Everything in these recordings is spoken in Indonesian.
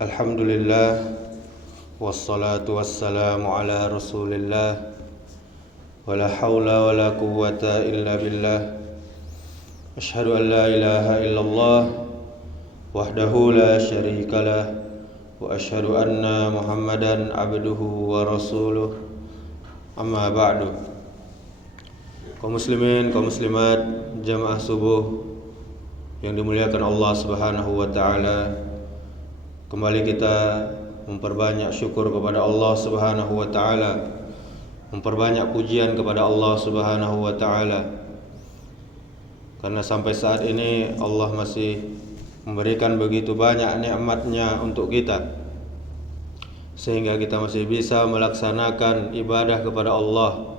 Alhamdulillah, wassalatu wassalamu ala rasulillah, wala hawla wala quwwata illa billah. Ashhadu an la ilaha illallah wahdahu la syarikalah, wa ashhadu anna Muhammadan abduhu wa rasuluh. Amma ba'du. Kaum muslimin, kaum muslimat, jamaah subuh yang dimuliakan Allah Subhanahu wa taala, kembali kita memperbanyak syukur kepada Allah Subhanahu wa taala, memperbanyak pujian kepada Allah Subhanahu wa taala. Karena sampai saat ini Allah masih memberikan begitu banyak nikmat-Nya untuk kita, sehingga kita masih bisa melaksanakan ibadah kepada Allah.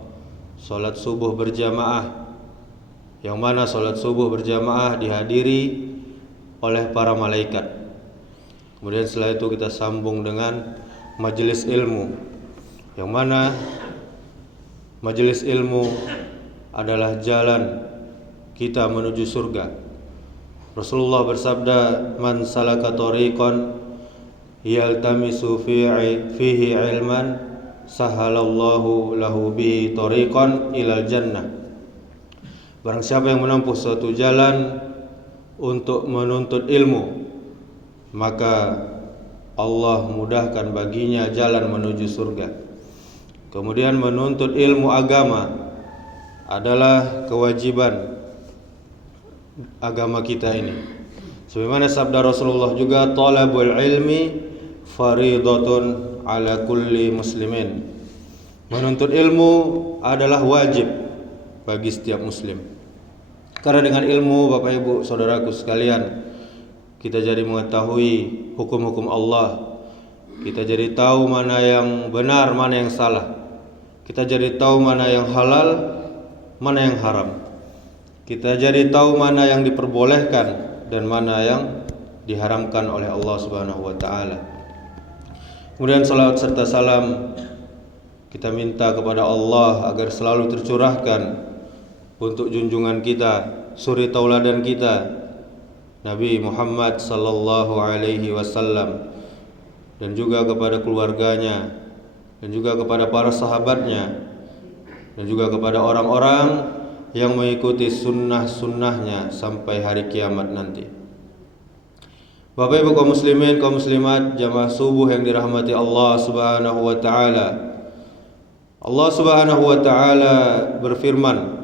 Salat subuh berjamaah, yang mana salat subuh berjamaah dihadiri oleh para malaikat. Kemudian setelah itu kita sambung dengan majelis ilmu, yang mana majelis ilmu adalah jalan kita menuju surga. Rasulullah bersabda, "Man salaka tariqan yaltamisu fihi ilman, sahalallahu lahu bihi tariqan ilal jannah." Barang siapa yang menempuh suatu jalan untuk menuntut ilmu, maka Allah mudahkan baginya jalan menuju surga. Kemudian menuntut ilmu agama adalah kewajiban agama kita ini. Sebagaimana sabda Rasulullah juga, talabul ilmi faridatun ala kulli muslimin. Menuntut ilmu adalah wajib bagi setiap muslim. Karena dengan ilmu, Bapak Ibu saudaraku sekalian, kita jadi mengetahui hukum-hukum Allah. Kita jadi tahu mana yang benar, mana yang salah. Kita jadi tahu mana yang halal, mana yang haram. Kita jadi tahu mana yang diperbolehkan dan mana yang diharamkan oleh Allah Subhanahu wa taala. Kemudian salawat serta salam kita minta kepada Allah agar selalu tercurahkan untuk junjungan kita, suri tauladan kita, Nabi Muhammad sallallahu alaihi wasallam, dan juga kepada keluarganya, dan juga kepada para sahabatnya, dan juga kepada orang-orang yang mengikuti sunnah-sunnahnya sampai hari kiamat nanti. Bapak Ibu kaum muslimin, kaum muslimat, jamaah subuh yang dirahmati Allah Subhanahu wa taala. Allah Subhanahu wa taala berfirman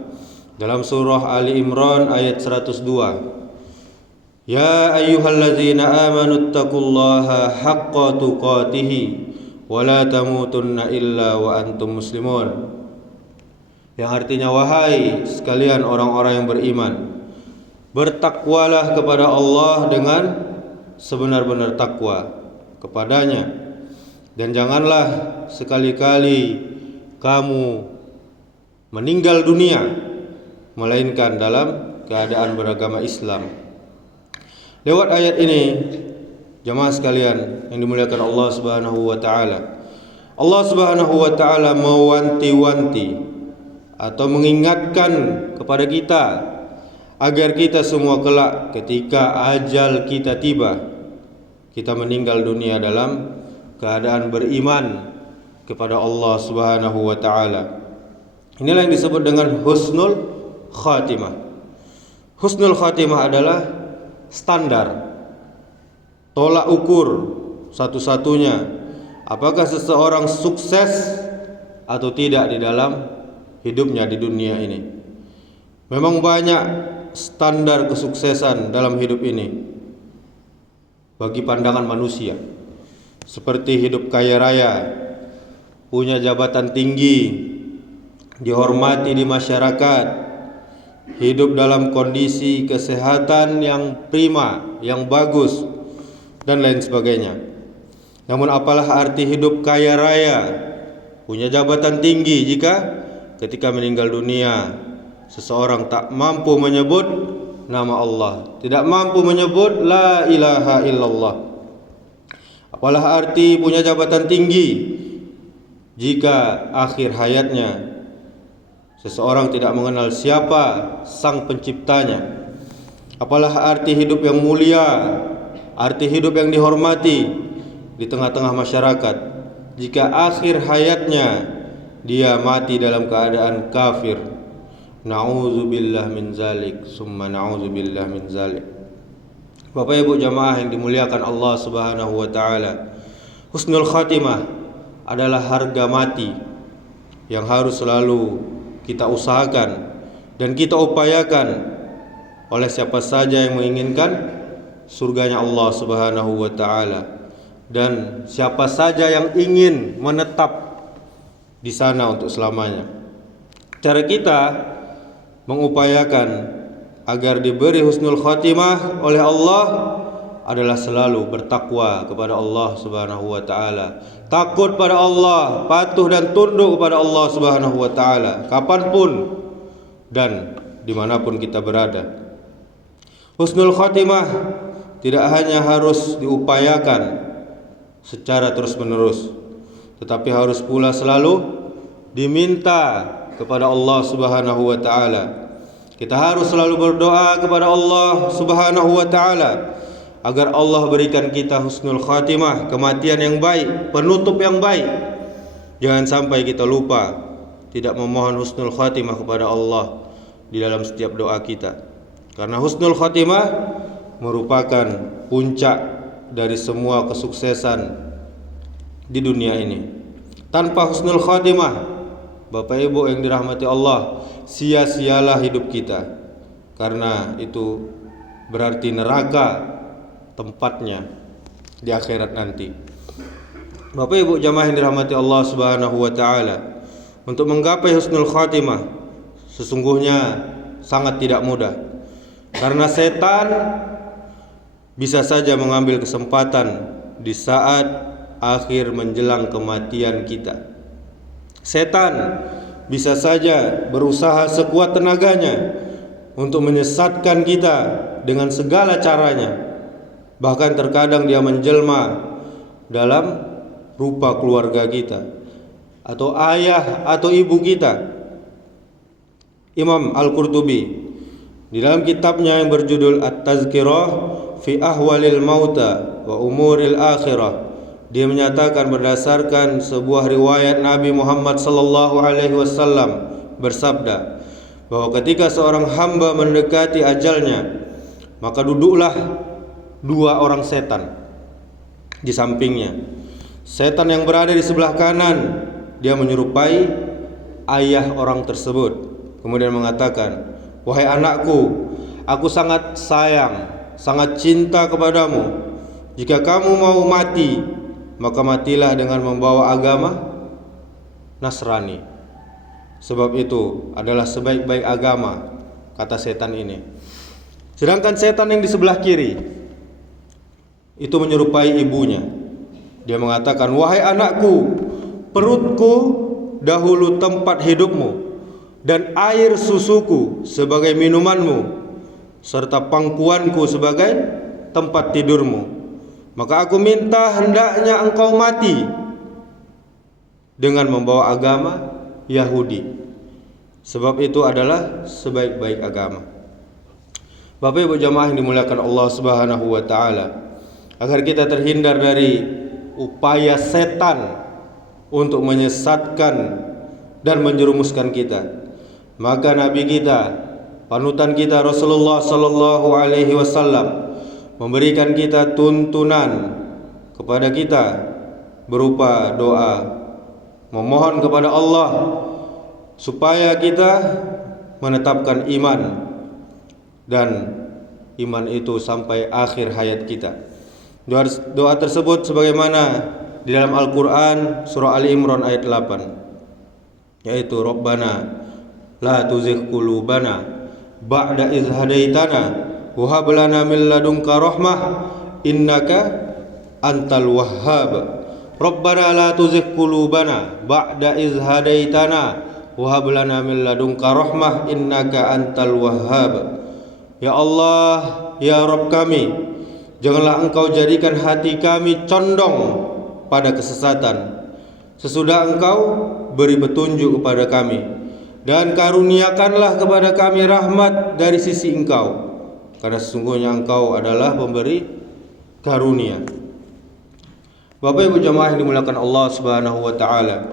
dalam surah Ali Imran ayat 102. Ya ayyuhalladzina amanu taqullaha haqqa tuqatihi wa la tamutunna illa wa antum muslimun. Yang artinya, wahai sekalian orang-orang yang beriman, bertakwalah kepada Allah dengan sebenar-benar takwa kepadanya, dan janganlah sekali-kali kamu meninggal dunia melainkan dalam keadaan beragama Islam. Lewat ayat ini, jemaah sekalian yang dimuliakan Allah Subhanahu wa taala, Allah Subhanahu wa taala mewanti-wanti atau mengingatkan kepada kita agar kita semua kelak ketika ajal kita tiba, kita meninggal dunia dalam keadaan beriman kepada Allah Subhanahu wa taala. Inilah yang disebut dengan husnul khatimah. Husnul khatimah adalah standar, tolak ukur satu-satunya apakah seseorang sukses atau tidak di dalam hidupnya di dunia ini. Memang banyak standar kesuksesan dalam hidup ini bagi pandangan manusia, seperti hidup kaya raya, punya jabatan tinggi, dihormati di masyarakat, hidup dalam kondisi kesehatan yang prima, yang bagus, dan lain sebagainya. Namun apalah arti hidup kaya raya, punya jabatan tinggi, jika ketika meninggal dunia seseorang tak mampu menyebut nama Allah, tidak mampu menyebut la ilaha illallah. Apalah arti punya jabatan tinggi jika akhir hayatnya seseorang tidak mengenal siapa sang penciptanya. Apalah arti hidup yang mulia, arti hidup yang dihormati di tengah-tengah masyarakat jika akhir hayatnya dia mati dalam keadaan kafir. Na'udzubillah min zalik, summa na'udzubillah min zalik. Bapak Ibu jamaah yang dimuliakan Allah Subhanahu wa taala, husnul khatimah adalah harga mati yang harus selalu kita usahakan dan kita upayakan oleh siapa saja yang menginginkan surganya Allah Subhanahu wa taala, dan siapa saja yang ingin menetap di sana untuk selamanya. Cara kita mengupayakan agar diberi husnul khatimah oleh Allah adalah selalu bertakwa kepada Allah Subhanahu wa taala, takut pada Allah, patuh dan tunduk kepada Allah Subhanahu wa taala kapanpun dan dimanapun kita berada. Husnul khatimah tidak hanya harus diupayakan secara terus-menerus, tetapi harus pula selalu diminta kepada Allah Subhanahu wa taala. Kita harus selalu berdoa kepada Allah Subhanahu wa taala agar Allah berikan kita husnul khatimah, kematian yang baik, penutup yang baik. Jangan sampai kita lupa tidak memohon husnul khatimah kepada Allah di dalam setiap doa kita. Karena husnul khatimah merupakan puncak dari semua kesuksesan di dunia ini. Tanpa husnul khatimah, Bapak Ibu yang dirahmati Allah, sia-sialah hidup kita, karena itu berarti neraka tempatnya di akhirat nanti. Bapak Ibu jamaah yang dirahmati Allah Subhanahu wa taala, untuk menggapai husnul khatimah sesungguhnya sangat tidak mudah, karena setan bisa saja mengambil kesempatan di saat akhir menjelang kematian kita. Setan bisa saja berusaha sekuat tenaganya untuk menyesatkan kita dengan segala caranya. Bahkan terkadang dia menjelma dalam rupa keluarga kita, atau ayah atau ibu kita. Imam Al-Qurtubi di dalam kitabnya yang berjudul At-Tazkirah fi Ahwalil Mauta wa Umuril Akhirah, dia menyatakan berdasarkan sebuah riwayat Nabi Muhammad sallallahu alaihi wasallam bersabda bahwa ketika seorang hamba mendekati ajalnya, maka duduklah dua orang setan di sampingnya. Setan yang berada di sebelah kanan, dia menyerupai ayah orang tersebut, kemudian mengatakan, "Wahai anakku, aku sangat sayang, sangat cinta kepadamu. Jika kamu mau mati, maka matilah dengan membawa agama Nasrani, sebab itu adalah sebaik-baik agama," kata setan ini. Sedangkan setan yang di sebelah kiri itu menyerupai ibunya. Dia mengatakan, "Wahai anakku, perutku dahulu tempat hidupmu, dan air susuku sebagai minumanmu, serta pangkuanku sebagai tempat tidurmu. Maka aku minta hendaknya engkau mati dengan membawa agama Yahudi, sebab itu adalah sebaik-baik agama." Bapak Ibu jamaah yang dimuliakan Allah Subhanahu wa taala, agar kita terhindar dari upaya setan untuk menyesatkan dan menjerumuskan kita, maka Nabi kita, panutan kita Rasulullah sallallahu alaihi wasallam memberikan kita tuntunan kepada kita berupa doa, memohon kepada Allah supaya kita menetapkan iman, dan iman itu sampai akhir hayat kita. Doa tersebut sebagaimana di dalam Al-Quran surah Ali Imran ayat 8, yaitu Rabbana la tuzigh qulubana ba'da idh hadaitana wa hab lana min ladunka rahmah innaka antal wahhab. Rabbana la tuzigh qulubana ba'da idh hadaitana wa hab lana min ladunka rahmah innaka antal wahhab. Ya Allah, ya Rabb kami, janganlah engkau jadikan hati kami condong pada kesesatan sesudah engkau beri petunjuk kepada kami, dan karuniakanlah kepada kami rahmat dari sisi engkau, karena sesungguhnya engkau adalah pemberi karunia. Bapak Ibu jamaah yang dimuliakan Allah Subhanahu wa taala,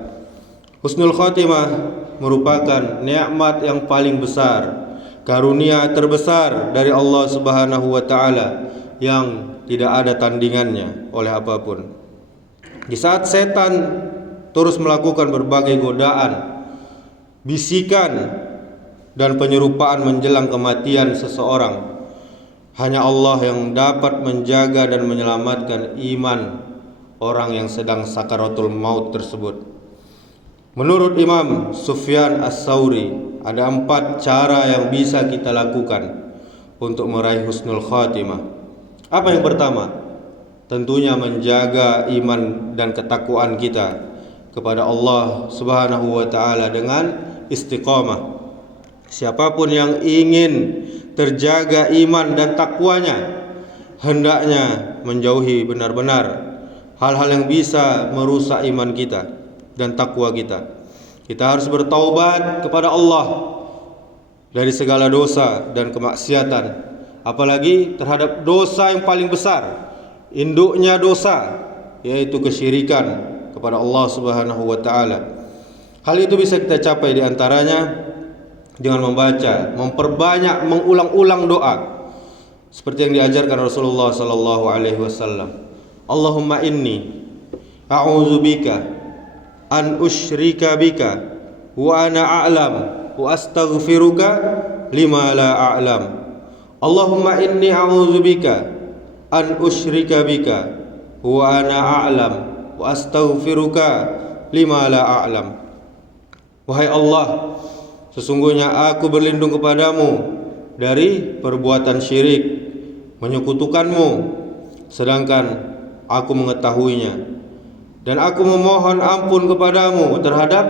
husnul khatimah merupakan nikmat yang paling besar, karunia terbesar dari Allah Subhanahu wa taala yang tidak ada tandingannya oleh apapun. Di saat setan terus melakukan berbagai godaan, bisikan dan penyerupaan menjelang kematian seseorang, hanya Allah yang dapat menjaga dan menyelamatkan iman orang yang sedang sakaratul maut tersebut. Menurut Imam Sufyan As-Tsauri, ada 4 cara yang bisa kita lakukan untuk meraih husnul khatimah. Apa yang pertama? Tentunya menjaga iman dan ketakwaan kita kepada Allah Subhanahu wa taala dengan istiqamah. Siapapun yang ingin terjaga iman dan takwanya, hendaknya menjauhi benar-benar hal-hal yang bisa merusak iman kita dan takwa kita. Kita harus bertaubat kepada Allah dari segala dosa dan kemaksiatan, apalagi terhadap dosa yang paling besar, induknya dosa, yaitu kesyirikan kepada Allah Subhanahu wa taala. Hal itu bisa kita capai di antaranya dengan membaca, memperbanyak, mengulang-ulang doa seperti yang diajarkan Rasulullah sallallahu alaihi wasallam. Allahumma inni a'udzubika an usyrika bika wa ana a'lam wa astaghfiruka lima la a'lam. Allahumma inni a'udzubika an usyrika bika wa ana a'lam wa astaghfiruka lima la a'lam. Wahai Allah, sesungguhnya aku berlindung kepadamu dari perbuatan syirik, menyekutukanmu, sedangkan aku mengetahuinya, dan aku memohon ampun kepadamu terhadap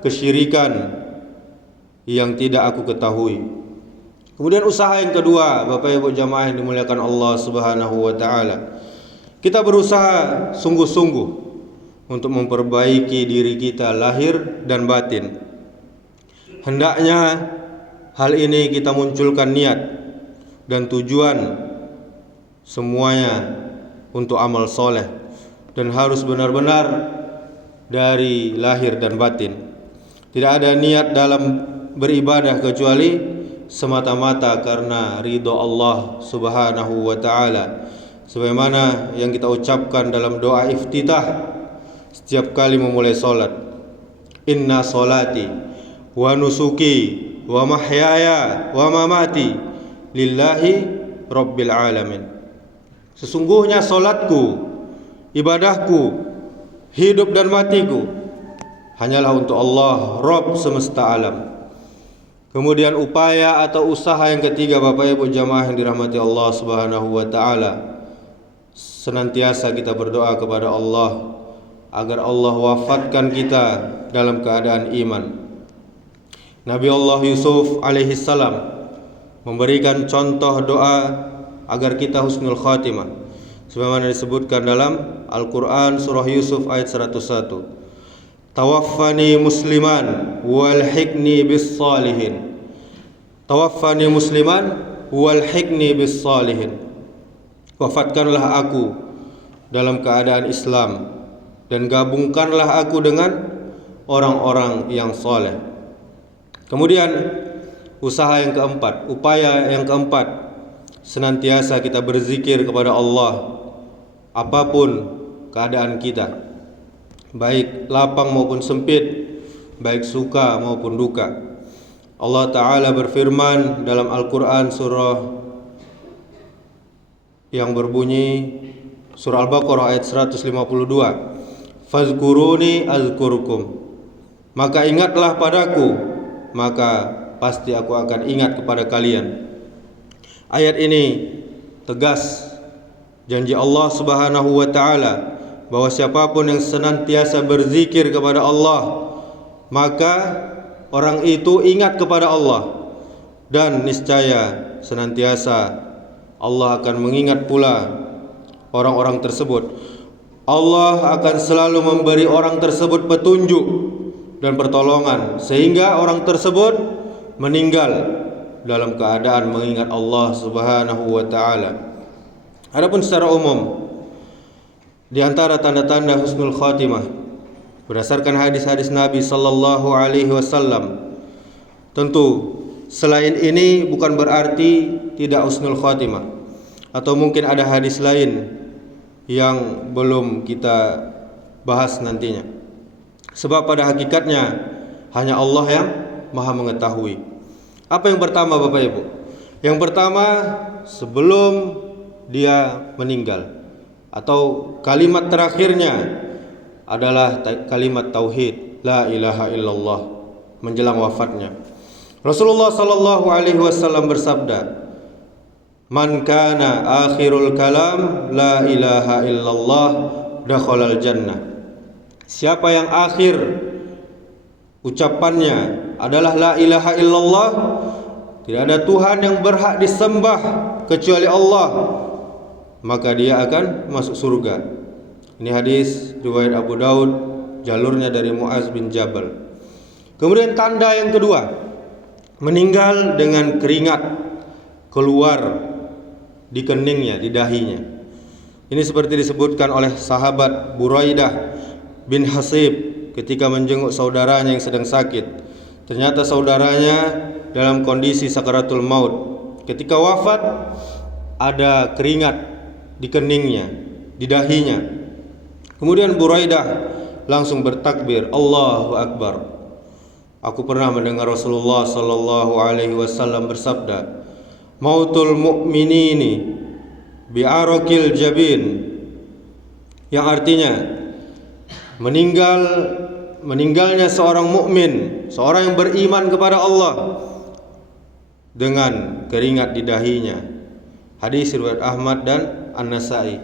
kesyirikan yang tidak aku ketahui. Kemudian usaha yang kedua, Bapak Ibu jamaah yang dimuliakan Allah Subhanahu wa taala, kita berusaha sungguh-sungguh untuk memperbaiki diri kita lahir dan batin. Hendaknya hal ini kita munculkan niat dan tujuan semuanya untuk amal soleh, dan harus benar-benar dari lahir dan batin. Tidak ada niat dalam beribadah kecuali semata-mata karena ridho Allah Subhanahu wa taala, sebagaimana yang kita ucapkan dalam doa iftitah setiap kali memulai salat. Inna salati wa nusuki wa mahyaya wa mamati lillahi rabbil alamin. Sesungguhnya solatku, ibadahku, hidup dan matiku hanyalah untuk Allah, Rabb semesta alam. Kemudian upaya atau usaha yang ketiga, Bapak Ibu jamaah yang dirahmati Allah Subhanahu wa taala, senantiasa kita berdoa kepada Allah agar Allah wafatkan kita dalam keadaan iman. Nabi Allah Yusuf alaihi salam memberikan contoh doa agar kita husnul khatimah, sebagaimana disebutkan dalam Al-Quran surah Yusuf ayat 101. Tawaffani musliman walhiqni bis salihin. Tawaffani musliman walhiqni bis salihin. Wafatkanlah aku dalam keadaan Islam dan gabungkanlah aku dengan orang-orang yang saleh. Kemudian usaha yang keempat, upaya yang keempat, senantiasa kita berzikir kepada Allah apapun keadaan kita, baik lapang maupun sempit, baik suka maupun duka. Allah Ta'ala berfirman dalam Al-Quran surah yang berbunyi, surah Al-Baqarah ayat 152, Fazkuruni azkurkum, maka ingatlah padaku, maka pasti aku akan ingat kepada kalian. Ayat ini tegas janji Allah Subhanahu wa taala bahwa siapapun yang senantiasa berzikir kepada Allah, maka orang itu ingat kepada Allah, dan niscaya senantiasa Allah akan mengingat pula orang-orang tersebut. Allah akan selalu memberi orang tersebut petunjuk dan pertolongan sehingga orang tersebut meninggal dalam keadaan mengingat Allah Subhanahu wa taala. Adapun secara umum, Di antara tanda-tanda husnul khatimah berdasarkan hadis-hadis Nabi sallallahu alaihi wasallam. Tentu selain ini bukan berarti tidak husnul khatimah, atau mungkin ada hadis lain yang belum kita bahas nantinya. Sebab pada hakikatnya hanya Allah yang Maha mengetahui. Apa yang pertama Bapak Ibu? Yang pertama, sebelum dia meninggal, atau kalimat terakhirnya adalah kalimat tauhid, la ilaha illallah, menjelang wafatnya. Rasulullah sallallahu alaihi wasallam bersabda, "Man kana akhirul kalam la ilaha illallah dakhalal jannah." Siapa yang akhir ucapannya adalah la ilaha illallah, tidak ada Tuhan yang berhak disembah kecuali Allah, maka dia akan masuk surga. Ini hadis riwayat Abu Daud, jalurnya dari Muaz bin Jabal. Kemudian tanda yang kedua, meninggal dengan keringat keluar di keningnya, di dahinya. Ini seperti disebutkan oleh sahabat Buraidah bin Hasib ketika menjenguk saudaranya yang sedang sakit. Ternyata saudaranya dalam kondisi sakaratul maut. Ketika wafat, ada keringat di keningnya, di dahinya. Kemudian Buraidah langsung bertakbir, Allahu Akbar. Aku pernah mendengar Rasulullah sallallahu alaihi wasallam bersabda, "Mautul mu'minini bi'arakil jabin." Yang artinya meninggalnya seorang mukmin, seorang yang beriman kepada Allah, dengan keringat di dahinya. Hadis riwayat Ahmad dan An-Nasa'i.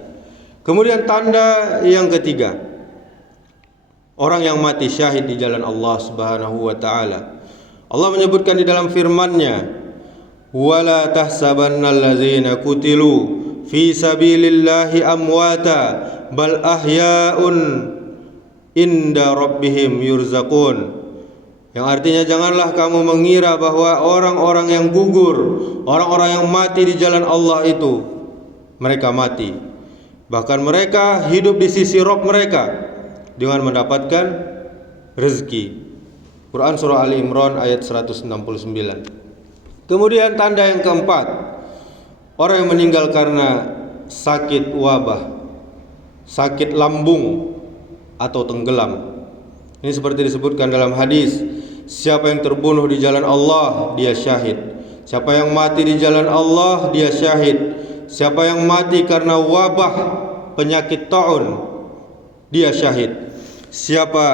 Kemudian tanda yang ketiga, orang yang mati syahid di jalan Allah Subhanahu wa taala. Allah menyebutkan di dalam firman-Nya, "Wala tahsabannal ladzina qutilu fi sabilillahi amwata bal ahya'un inda rabbihim yurzaqun." Yang artinya, janganlah kamu mengira bahwa orang-orang yang gugur, orang-orang yang mati di jalan Allah itu mereka mati, bahkan mereka hidup di sisi Rabb mereka dengan mendapatkan rezeki. Quran surah Ali Imran ayat 169. Kemudian tanda yang keempat, orang yang meninggal karena sakit wabah, sakit lambung atau tenggelam. Ini seperti disebutkan dalam hadis, siapa yang terbunuh di jalan Allah, dia syahid. Siapa yang mati di jalan Allah, dia syahid. Siapa yang mati karena wabah penyakit taun, dia syahid. Siapa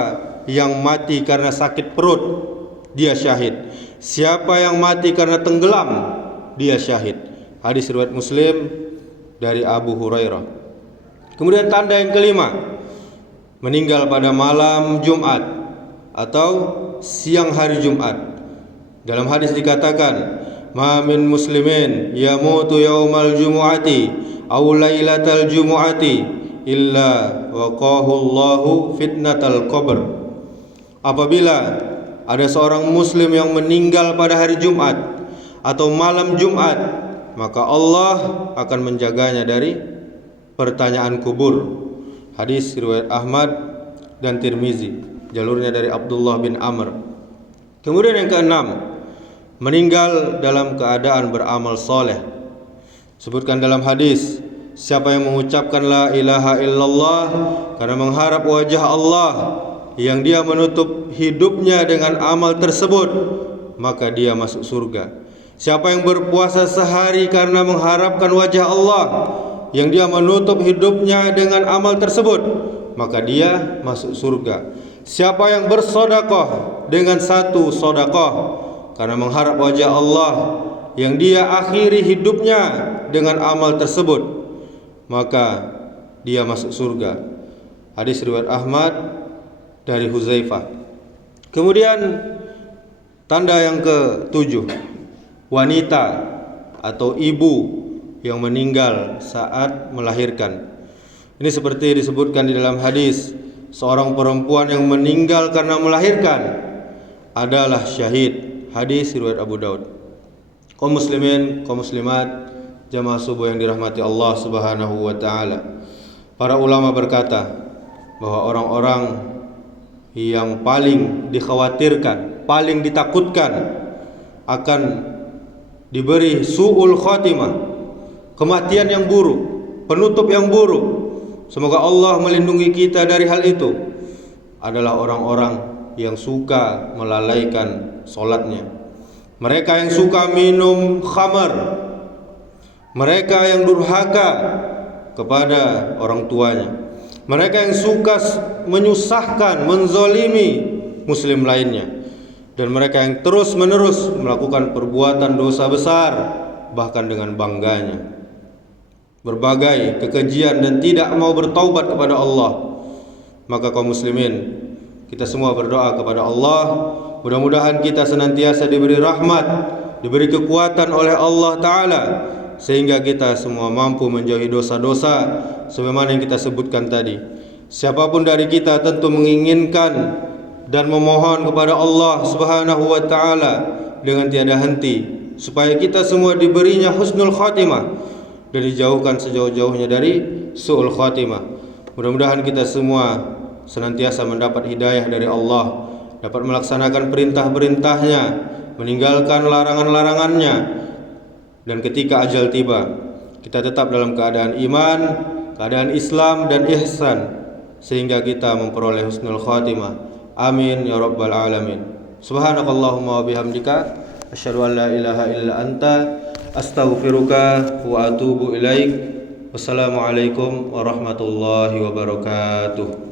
yang mati karena sakit perut, dia syahid. Siapa yang mati karena tenggelam, dia syahid. Hadis riwayat Muslim dari Abu Hurairah. Kemudian tanda yang kelima, meninggal pada malam Jumat atau siang hari Jumat. Dalam hadis dikatakan, "Ma min muslimin yamutu yaumal jumu'ati aw lailatal jumu'ati illa waqahu Allahu fitnatal qabr." Apabila ada seorang muslim yang meninggal pada hari Jumat atau malam Jumat, maka Allah akan menjaganya dari pertanyaan kubur. Hadis riwayat Ahmad dan Tirmizi, jalurnya dari Abdullah bin Amr. Kemudian yang keenam, meninggal dalam keadaan beramal soleh. Sebutkan dalam hadis, siapa yang mengucapkan la ilaha illallah karena mengharap wajah Allah, yang dia menutup hidupnya dengan amal tersebut, maka dia masuk surga. Siapa yang berpuasa sehari karena mengharapkan wajah Allah, yang dia menutup hidupnya dengan amal tersebut, maka dia masuk surga. Siapa yang bersedekah dengan satu sedekah karena mengharap wajah Allah, yang dia akhiri hidupnya dengan amal tersebut, maka dia masuk surga. Hadis riwayat Ahmad dari Huzaifah. Kemudian tanda yang ketujuh, wanita atau ibu yang meninggal saat melahirkan. Ini seperti disebutkan di dalam hadis, seorang perempuan yang meninggal karena melahirkan adalah syahid. Hadis riwayat Abu Daud. Kaum muslimin, kaum muslimat, jamaah subuh yang dirahmati Allah Subhanahu wa taala. Para ulama berkata bahwa orang-orang yang paling dikhawatirkan, paling ditakutkan akan diberi su'ul khatimah, kematian yang buruk, penutup yang buruk. Semoga Allah melindungi kita dari hal itu, adalah orang-orang yang suka melalaikan solatnya. Mereka yang suka minum khamar, mereka yang durhaka kepada orang tuanya, mereka yang suka menyusahkan, menzolimi muslim lainnya, dan mereka yang terus-menerus melakukan perbuatan dosa besar bahkan dengan bangganya, berbagai kekejian dan tidak mau bertaubat kepada Allah. Maka kaum muslimin, kita semua berdoa kepada Allah, mudah-mudahan kita senantiasa diberi rahmat, diberi kekuatan oleh Allah Ta'ala, sehingga kita semua mampu menjauhi dosa-dosa sebagaimana yang kita sebutkan tadi. Siapapun dari kita tentu menginginkan dan memohon kepada Allah Subhanahu wa Ta'ala dengan tiada henti supaya kita semua diberinya husnul khatimah dan dijauhkan sejauh-jauhnya dari su'ul khatimah. Mudah-mudahan kita semua senantiasa mendapat hidayah dari Allah, dapat melaksanakan perintah-perintahnya, meninggalkan larangan-larangannya, dan ketika ajal tiba kita tetap dalam keadaan iman, keadaan Islam dan ihsan, sehingga kita memperoleh husnul khatimah. Amin ya rabbal alamin. Subhanakallahumma wa bihamdika asyhadu an la ilaha illa anta astaghfiruka wa atubu ilaik. Wassalamualaikum warahmatullahi wabarakatuh.